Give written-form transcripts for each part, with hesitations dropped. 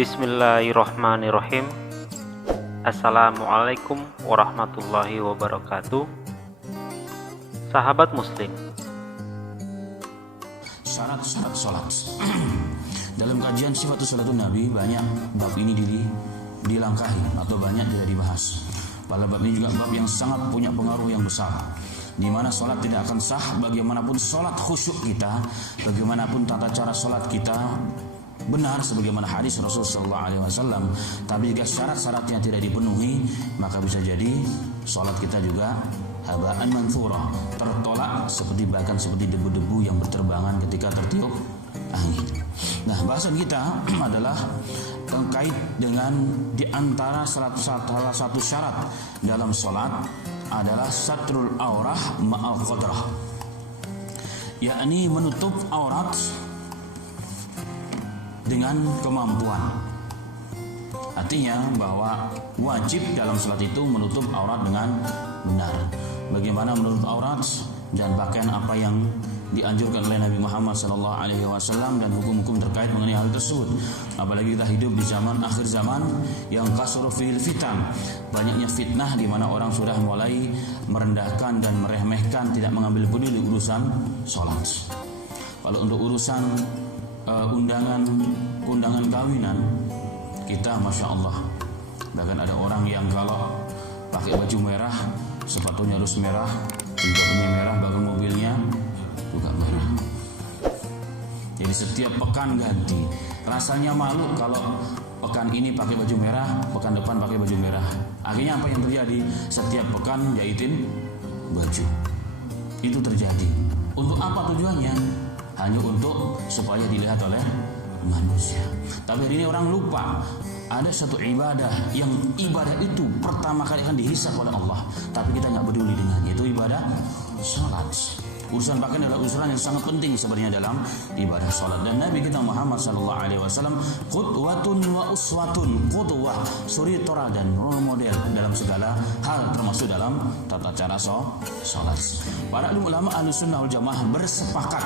Bismillahirrahmanirrahim. Assalamualaikum warahmatullahi wabarakatuh. Sahabat muslim, syarat-syarat sholat. Dalam kajian sifatus sholatun Nabi banyak bab ini dilangkahi atau banyak tidak dibahas. Pada bab ini juga bab yang sangat punya pengaruh yang besar, di mana sholat tidak akan sah bagaimanapun sholat khusyuk kita, bagaimanapun tata cara sholat kita benar sebagaimana hadis Rasulullah SAW. Tapi jika syarat-syaratnya tidak dipenuhi, maka bisa jadi sholat kita juga habaan manthura, tertolak bahkan seperti debu-debu yang berterbangan ketika tertiup angin. Nah, bahasan kita adalah terkait dengan di antara salah satu syarat dalam sholat adalah satrul aurah ma'al qadrah, yakni menutup aurat dengan kemampuan. Artinya bahwa wajib dalam sholat itu menutup aurat dengan benar. Bagaimana menutup aurat dan pakaian apa yang dianjurkan oleh Nabi Muhammad SAW dan hukum-hukum terkait mengenai hal tersebut. Apalagi kita hidup di zaman akhir zaman yang kasuru fil fitan, banyaknya fitnah di mana orang sudah mulai merendahkan dan meremehkan, tidak mengambil peduli urusan sholat. Kalau untuk urusan undangan kawinan, kita masya Allah, bahkan ada orang yang kalau pakai baju merah, sepatunya harus merah, jilbabnya merah, bahkan mobilnya juga merah. Jadi setiap pekan ganti. Rasanya malu kalau pekan ini pakai baju merah, pekan depan pakai baju merah. Akhirnya apa yang terjadi? Setiap pekan jahitin baju. Itu terjadi. Untuk apa tujuannya? Hanya untuk supaya dilihat oleh manusia. Tapi hari ini orang lupa ada satu ibadah yang ibadah itu pertama kali akan dihisab oleh Allah, tapi kita nggak peduli dengannya. Itu ibadah sholat. Urusan pakaian adalah urusan yang sangat penting sebenarnya dalam ibadah sholat. Dan Nabi kita Muhammad SAW qudwatun wa uswatun, qudwah, suri teladan, role model dalam segala hal, termasuk dalam tata cara sholat. Para ulama Ahlussunnah wal Jamaah bersepakat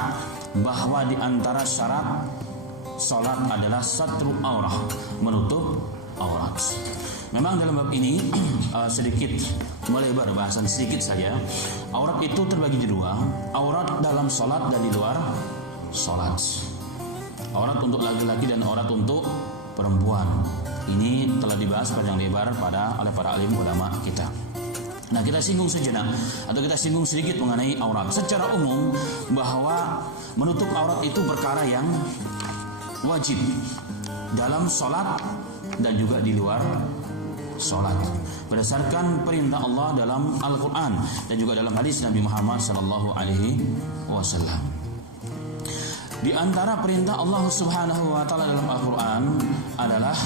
bahwa di antara syarat sholat adalah satrul aurah, menutup aurat. Memang dalam bab ini sedikit melebar bahasan sedikit saja. Aurat itu terbagi jadi dua, aurat dalam sholat dan di luar sholat. Aurat untuk laki-laki dan aurat untuk perempuan. Ini telah dibahas panjang lebar oleh para alim ulama kita. Nah, kita singgung sejenak atau kita singgung sedikit mengenai aurat. Secara umum bahwa menutup aurat itu perkara yang wajib dalam sholat dan juga di luar sholat, berdasarkan perintah Allah dalam Al-Quran dan juga dalam hadis Nabi Muhammad SAW. Di antara perintah Allah Subhanahu wa Ta'ala dalam Al-Quran adalah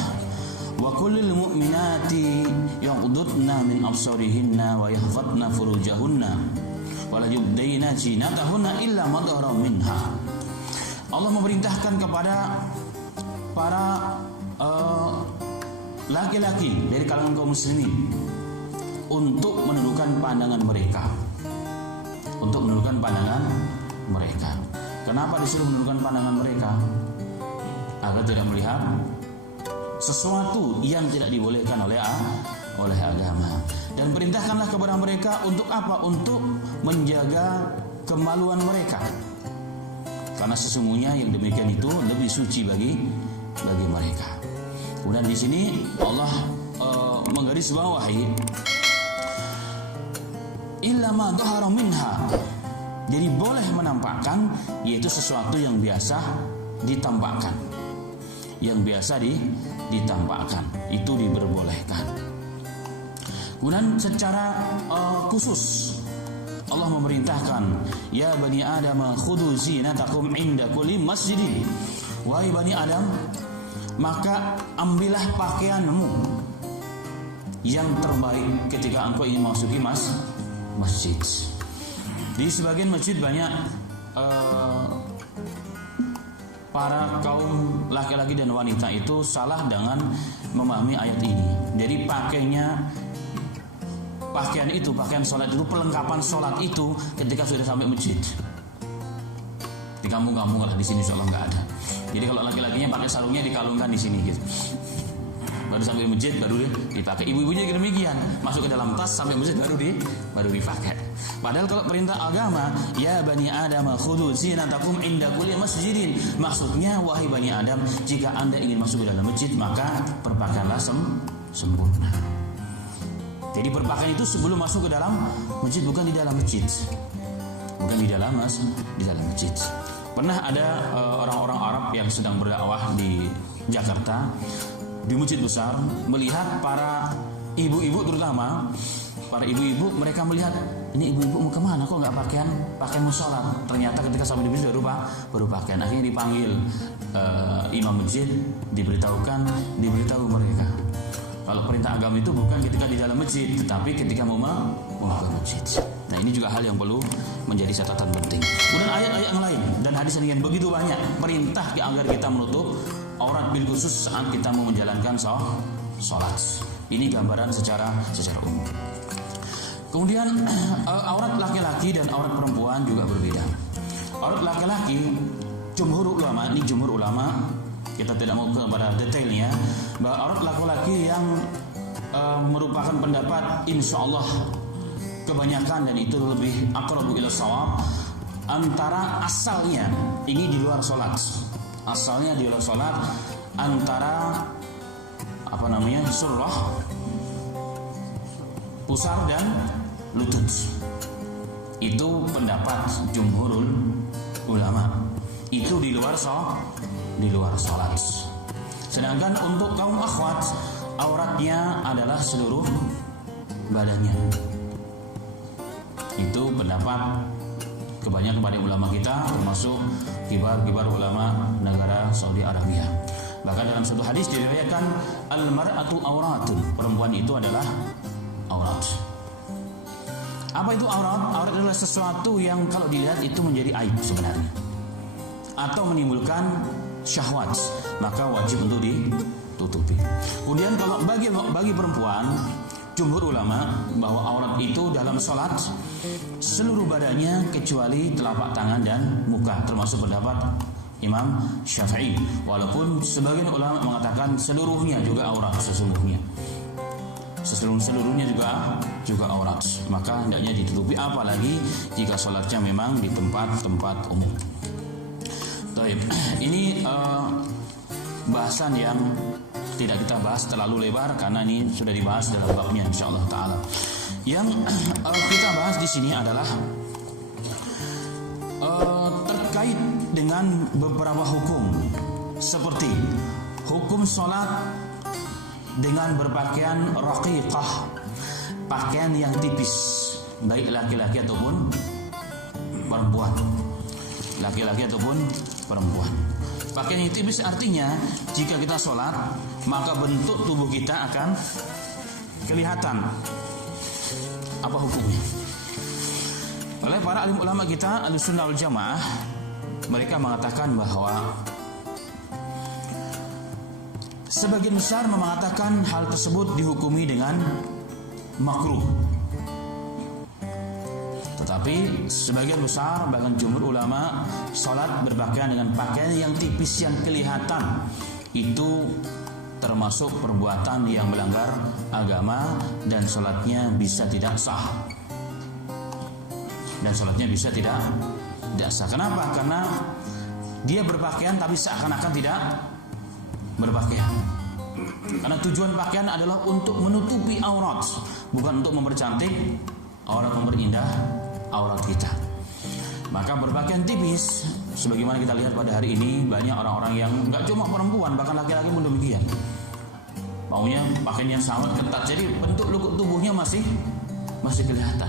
wa kullil mu'minati yaghdudna min absarihinna wa yahfadna furujahunna wa la yubdayna zinatahunna illa ma dhahara minha. Allah memerintahkan kepada para laki-laki dari kalangan kaum muslimin untuk menundukkan pandangan mereka. Kenapa disuruh menundukkan pandangan mereka? Agar tidak melihat sesuatu yang tidak dibolehkan oleh agama. Dan perintahkanlah kepada mereka untuk apa? Untuk menjaga kemaluan mereka. Karena sesungguhnya yang demikian itu lebih suci bagi mereka. Kemudian di sini Allah menggarisbawahi illa ma dhahara minha. Jadi boleh menampakkan, yaitu sesuatu yang biasa ditampakkan. Yang biasa ditampakkan itu diperbolehkan. Kemudian secara khusus Allah memerintahkan, ya bani Adam khudhu zinatakum inda kulli masjidin. Wahai bani Adam, maka ambillah pakaianmu yang terbaik ketika engkau ingin memasuki masjid. Di sebagian masjid banyak para kaum laki-laki dan wanita itu salah dengan memahami ayat ini. Jadi pakaian sholat itu, perlengkapan sholat itu ketika sudah sampai masjid. Di kampung-kampung lah, di sini insyaallah nggak ada. Jadi kalau laki-lakinya pakai sarungnya dikalungkan di sini gitu. Baru sampai masjid baru dipakai. Ibu-ibunya juga demikian, masuk ke dalam tas sampai masjid baru dipakai. Padahal kalau perintah agama, ya bani Adam khudhu zinatakum inda kulli masjidin. Maksudnya wahai bani Adam, jika Anda ingin masuk ke dalam masjid maka berpakaianlah sempurna. Jadi berpakaian itu sebelum masuk ke dalam masjid, bukan di dalam masjid. Bukan di dalam masjid. Pernah ada orang-orang Arab yang sedang berdakwah di Jakarta, di masjid besar, melihat para ibu-ibu, terutama para ibu-ibu, mereka melihat ini ibu-ibu mau kemana, kok nggak pakaian mau sholat. Ternyata ketika sampai di masjid baru pakaian. Akhirnya dipanggil imam masjid, diberitahu mereka kalau perintah agama itu bukan ketika di dalam masjid, tetapi ketika mau ke masjid. Nah, ini juga hal yang perlu menjadi catatan penting. Kemudian ayat-ayat yang lain dan hadis yang begitu banyak perintah agar kita menutup aurat bil khusus saat kita mau menjalankan sholat. Ini gambaran secara umum. Kemudian aurat laki-laki dan aurat perempuan juga berbeda. Aurat laki-laki, jumhur ulama, kita tidak mau kepada detailnya, bahwa aurat laki-laki yang merupakan pendapat insyaallah kebanyakan, dan itu lebih aqrabu ila shawab, antara asalnya ini di luar sholat. Asalnya di luar sholat antara surah, pusar dan lutut. Itu pendapat jumhurul ulama. Itu di luar sholat. Sedangkan untuk kaum akhwat, auratnya adalah seluruh badannya. Itu pendapat kebanyakan pada ulama kita, termasuk kibar ulama negara Saudi Arabia. Bahkan dalam satu hadis diriwayatkan, al-mar'atu auratun, perempuan itu adalah aurat. Apa itu aurat? Aurat adalah sesuatu yang kalau dilihat itu menjadi aib sebenarnya, atau menimbulkan syahwat, maka wajib untuk ditutupi. Kemudian kalau bagi perempuan, jumhur ulama bahwa aurat itu dalam sholat seluruh badannya kecuali telapak tangan dan muka, termasuk pendapat Imam Syafi'i. Walaupun sebagian ulama mengatakan seluruhnya juga aurat, seluruhnya juga aurat, maka hendaknya ditutupi, apalagi jika sholatnya memang di tempat umum. Baik, ini bahasan yang tidak kita bahas terlalu lebar karena ini sudah dibahas dalam babnya insyaallah taala. Yang kita bahas di sini adalah terkait dengan beberapa hukum, seperti hukum sholat dengan berpakaian raqiqah, pakaian yang tipis, baik laki-laki ataupun perempuan. Pakaian yang tipis artinya jika kita sholat maka bentuk tubuh kita akan kelihatan. Apa hukumnya? Oleh para alim ulama kita Ahlussunnah wal Jamaah, mereka mengatakan bahwa sebagian besar mengatakan hal tersebut dihukumi dengan makruh. Tetapi sebagian besar, bahkan jumhur ulama, sholat berpakaian dengan pakaian yang tipis yang kelihatan itu termasuk perbuatan yang melanggar agama, dan sholatnya bisa tidak sah. Kenapa? Karena dia berpakaian tapi seakan-akan tidak berpakaian. Karena tujuan pakaian adalah untuk menutupi aurat, bukan untuk mempercantik aurat, memperindah aurat kita. Maka berpakaian tipis, sebagaimana kita lihat pada hari ini, banyak orang-orang yang nggak cuma perempuan, bahkan laki-laki pun demikian, maunya pakaian yang sangat ketat, jadi bentuk tubuhnya masih kelihatan.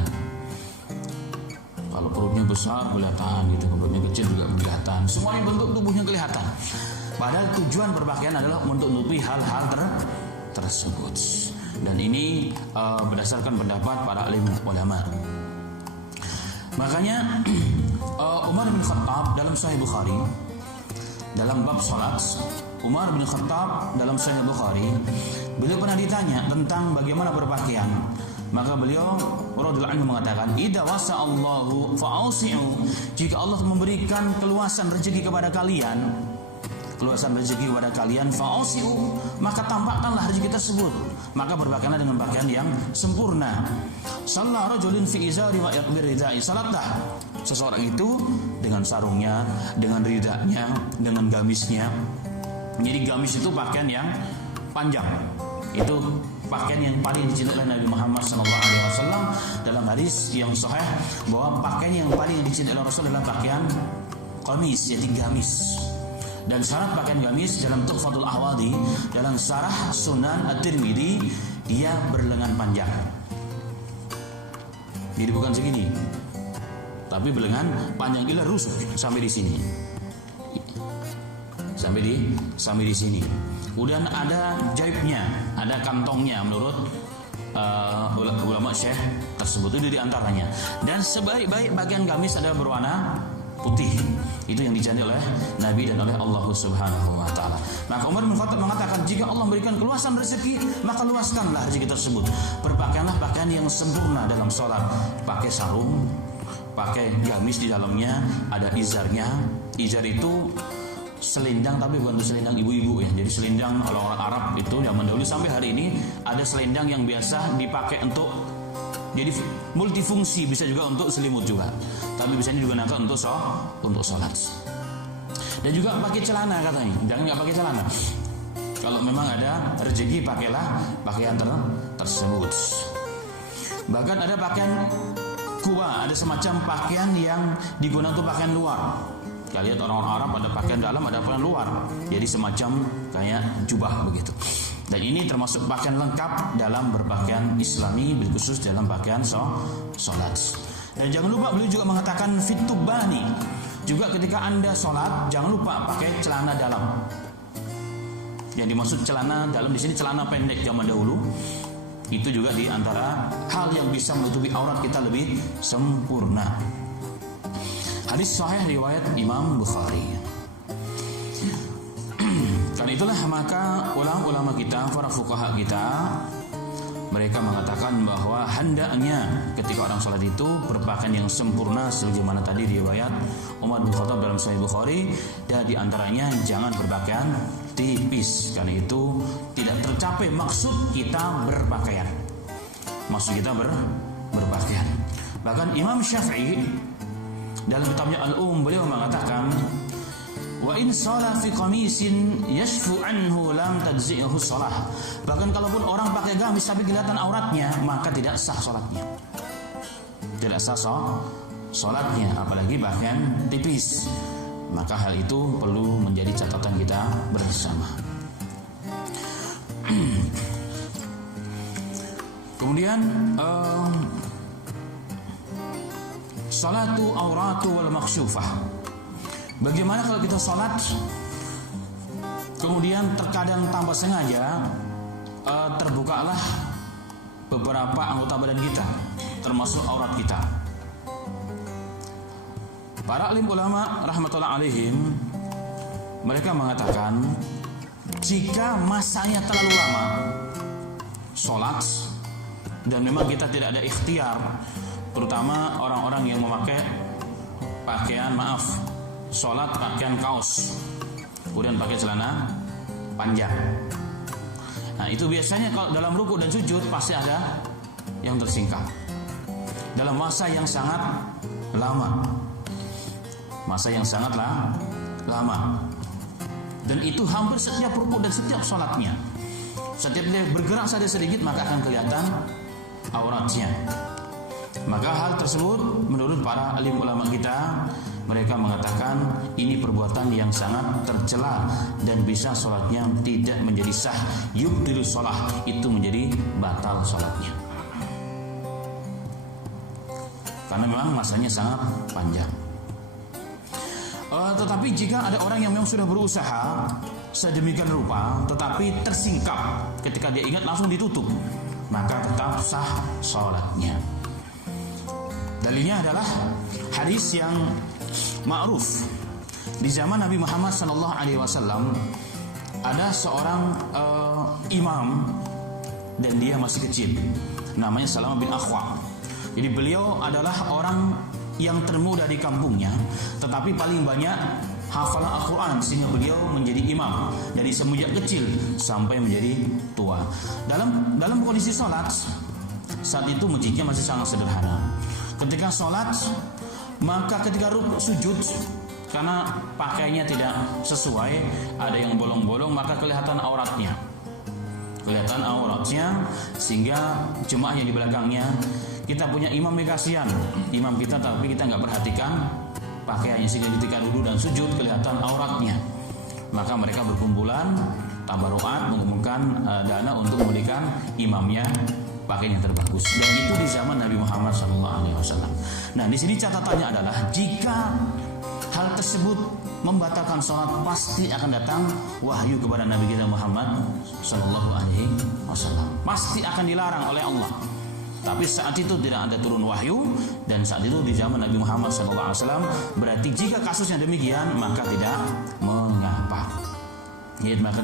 Kalau perutnya besar kelihatan gitu, perutnya kecil juga kelihatan, semuanya bentuk tubuhnya kelihatan. Padahal tujuan berpakaian adalah untuk menutupi hal-hal tersebut. Dan ini berdasarkan pendapat para alim ulama. Makanya Umar bin Khattab dalam Sahih Bukhari, dalam bab salat, Umar bin Khattab dalam Sahih Bukhari, beliau pernah ditanya tentang bagaimana berpakaian. Maka beliau radhiyallahu anhu mengatakan, "Idza wasa'allahu fa'ausi'u." Jika Allah memberikan keluasan rezeki kepada kalian, keluasan rezeki kepada kalian, fa'usiu, maka tampakkanlah rezeki tersebut, maka berpakaianlah dengan pakaian yang sempurna. Shalla rajulun fi izari wa ridai, salatlah seseorang itu dengan sarungnya, dengan ridanya, dengan gamisnya. Jadi gamis itu pakaian yang panjang. Itu pakaian yang paling dicintai oleh Nabi Muhammad SAW. Dalam hadis yang sahih bahwa pakaian yang paling dicintai oleh Rasul adalah pakaian qamis, yaitu gamis. Dan syarat pakaian gamis dalam Tuhfatul Ahwadi, dalam Syarah Sunan At-Tirmidzi, dia berlengan panjang. Jadi bukan segini, tapi berlengan panjang ila rusuk sampai di sini. Sampai di sini. Kemudian ada jaibnya, ada kantongnya menurut ulama syekh tersebut, itu di antaranya. Dan sebaik-baik bagian gamis adalah berwarna putih. Itu yang dijanji oleh Nabi dan oleh Allah Subhanahu wa taala. Maka Umar bin Khattab mengatakan, jika Allah memberikan keluasan rezeki, maka luaskanlah rezeki tersebut. Berpakaianlah pakaian yang sempurna dalam sholat. Pakai sarung, pakai gamis di dalamnya, ada izarnya. Izar itu selendang, tapi bukan selendang ibu-ibu ya. Jadi selendang orang-orang Arab itu zaman dahulu sampai hari ini ada selendang yang biasa dipakai untuk jadi multifungsi, bisa juga untuk selimut juga, tapi bisa digunakan untuk sholat. Dan juga pakai celana katanya, jangan nggak pakai celana. Kalau memang ada rezeki, pakailah pakaian tersebut. Bahkan ada pakaian kuwa, ada semacam pakaian yang digunakan untuk pakaian luar. Kita lihat orang-orang Arab ada pakaian dalam, ada pakaian luar, jadi semacam kayak jubah begitu. Dan ini termasuk pakaian lengkap dalam berpakaian Islami, khusus dalam pakaian sholat. Dan jangan lupa beliau juga mengatakan fitubani, juga ketika Anda sholat jangan lupa pakai celana dalam. Yang dimaksud celana dalam di sini celana pendek zaman dahulu. Itu juga di antara hal yang bisa menutupi aurat kita lebih sempurna. Hadis sahih riwayat Imam Bukhari. Karena itulah maka ulama-ulama kita, para fuqaha kita, mereka mengatakan bahwa hendaknya ketika orang sholat itu berpakaian yang sempurna, sebagaimana tadi riwayat Umar bin Khattab dalam Sahih Bukhari. Dan diantaranya jangan berpakaian tipis, karena itu tidak tercapai maksud kita berpakaian. Maksud kita berpakaian. Bahkan Imam Syafi'i dalam kitabnya Al-Um, beliau mengatakan, wa in shalah fi qamisin yashfu anhu lam tajzi'hu shalah. Bahkan kalaupun orang pakai gamis tapi kelihatan auratnya, maka tidak sah salatnya. Tidak sah salatnya, apalagi pakaian tipis. Maka hal itu perlu menjadi catatan kita bersama. Kemudian salatu auratu wal maksyufah. Bagaimana kalau kita sholat kemudian terkadang tanpa sengaja terbukalah beberapa anggota badan kita, termasuk aurat kita. Para alim ulama rahmatullah alaihim, mereka mengatakan jika masanya terlalu lama sholat dan memang kita tidak ada ikhtiar, terutama orang-orang yang memakai pakaian sholat pakaian kaos, kemudian pakai celana panjang. Nah itu biasanya kalau dalam ruku dan sujud pasti ada yang tersingkap dalam masa yang sangat lama. Masa yang sangatlah lama. Dan itu hampir setiap ruku dan setiap sholatnya. Setiap dia bergerak saja sedikit maka akan kelihatan auratnya. Maka hal tersebut menurut para alim ulama kita, mereka mengatakan ini perbuatan yang sangat tercela dan bisa sholatnya tidak menjadi sah. Yubtilu sholah, itu menjadi batal sholatnya, karena memang masanya sangat panjang. Tetapi jika ada orang yang memang sudah berusaha sedemikian rupa tetapi tersingkap, ketika dia ingat langsung ditutup, maka tetap sah sholatnya. Dalilnya adalah hadis yang ma'ruf. Di zaman Nabi Muhammad SAW ada seorang imam dan dia masih kecil, namanya Salamah bin Akhwa. Jadi beliau adalah orang yang termuda di kampungnya, tetapi paling banyak hafalan Al-Quran sehingga beliau menjadi imam dari semenjak kecil sampai menjadi tua. Dalam kondisi sholat saat itu masjidnya masih sangat sederhana. Ketika sholat, maka ketika sujud, karena pakainya tidak sesuai, ada yang bolong-bolong, maka kelihatan auratnya, sehingga jemaah yang di belakangnya, kita punya imam kasihan, imam kita tapi kita nggak perhatikan pakaiannya, sehingga ketika duduk dan sujud kelihatan auratnya, maka mereka berkumpulan tabaruat mengumpulkan dana untuk memberikan imamnya pakaian yang terbagus, dan itu di zaman Nabi Muhammad SAW. Nah, di sini catatannya adalah jika hal tersebut membatalkan sholat, pasti akan datang wahyu kepada Nabi kita Muhammad SAW. Pasti akan dilarang oleh Allah. Tapi saat itu tidak ada turun wahyu, dan saat itu di zaman Nabi Muhammad SAW. Berarti jika kasusnya demikian, maka tidak mengapa. Maka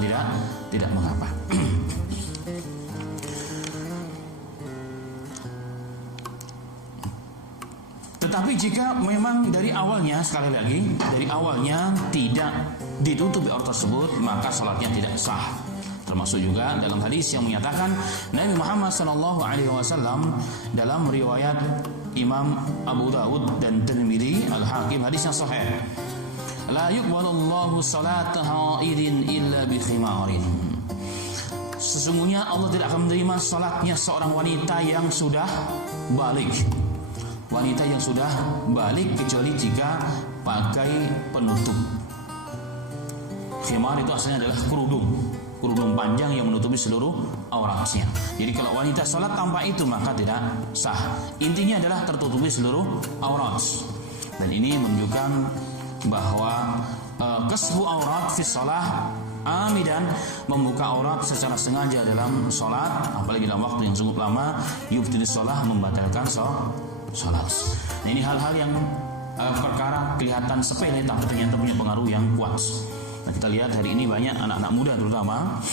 tidak mengapa. Tetapi jika memang dari awalnya, sekali lagi, dari awalnya tidak ditutupi aurat tersebut, maka salatnya tidak sah. Termasuk juga dalam hadis yang menyatakan Nabi Muhammad SAW dalam riwayat Imam Abu Dawud dan Tirmidzi, Al-Hakim, hadis yang sahih. La yuqbalullahu salata haidin illa bi khimarin. Sesungguhnya Allah tidak akan menerima salatnya seorang wanita yang sudah balik. Wanita yang sudah balik kecuali jika pakai penutup. Khimar itu asalnya adalah kerudung panjang yang menutupi seluruh auratnya. Jadi kalau wanita sholat tanpa itu maka tidak sah. Intinya adalah tertutupi seluruh aurat. Dan ini menunjukkan bahwa kasbu aurat fi shalah amidan, membuka aurat secara sengaja dalam sholat, apalagi dalam waktu yang cukup lama, yubtilis sholah, membatalkan sholat. Nah, ini hal-hal yang perkara kelihatan sepele tapi ternyata punya pengaruh yang kuat. Nah, kita lihat hari ini banyak anak-anak muda terutama,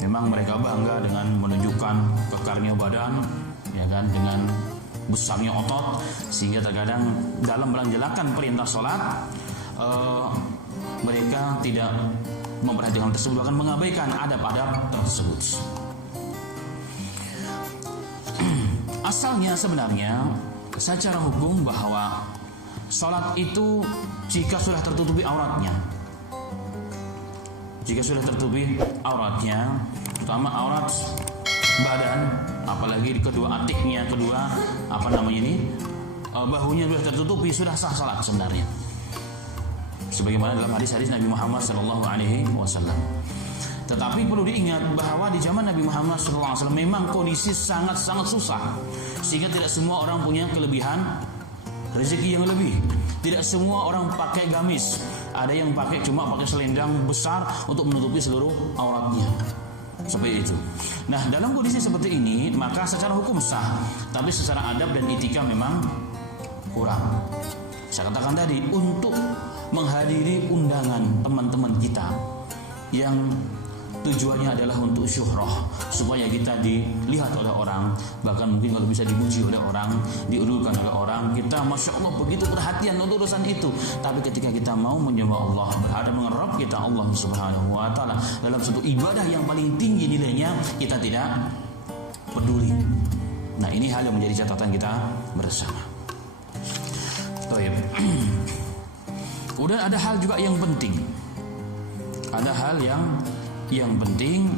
memang mereka bangga dengan menunjukkan kekarnya badan, ya kan, dengan besarnya otot, sehingga terkadang dalam menjalankan perintah sholat mereka tidak memperhatikan tersebut, bahkan mengabaikan adab-adab tersebut. Asalnya sebenarnya secara hukum bahwa sholat itu jika sudah tertutupi auratnya, terutama aurat badan, apalagi di kedua atiknya, bahunya sudah tertutupi, sudah sah sholat sebenarnya. Sebagaimana dalam hadis-hadis Nabi Muhammad SAW. Tetapi perlu diingat bahwa di zaman Nabi Muhammad SAW memang kondisi sangat-sangat susah, sehingga tidak semua orang punya kelebihan rezeki yang lebih. Tidak semua orang pakai gamis. Ada yang pakai selendang besar untuk menutupi seluruh auratnya. Seperti itu. Nah, dalam kondisi seperti ini, maka secara hukum sah, tapi secara adab dan etika memang kurang. Saya katakan tadi, untuk menghadiri undangan teman-teman kita yang tujuannya adalah untuk syuhrah, supaya kita dilihat oleh orang, bahkan mungkin kalau bisa dipuji oleh orang, diurutkan oleh orang, kita Masya Allah begitu perhatian untuk urusan itu. Tapi ketika kita mau menyembah Allah, berhadap mengerap kita Allah Subhanahu wa Ta'ala dalam satu ibadah yang paling tinggi nilainya, kita tidak peduli. Nah, ini hal yang menjadi catatan kita bersama. Baik. Kemudian ada hal juga yang penting. Ada hal yang penting.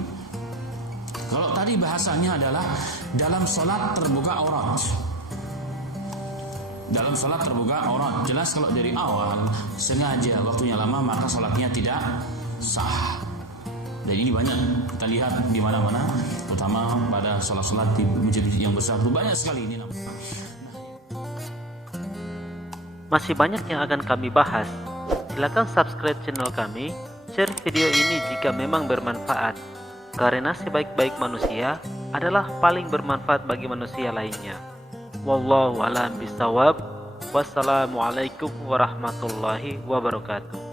Kalau tadi bahasanya adalah dalam sholat terbuka aurat. Dalam sholat terbuka aurat. Jelas kalau dari awal sengaja waktunya lama, maka sholatnya tidak sah. Dan ini banyak kita lihat di mana-mana, terutama pada sholat-sholat di masjid yang besar itu banyak sekali ini. Masih banyak yang akan kami bahas. Silakan subscribe channel kami, share video ini jika memang bermanfaat, karena sebaik-baik manusia adalah paling bermanfaat bagi manusia lainnya. Wallahu a'lam bishawab. Wassalamualaikum warahmatullahi wabarakatuh.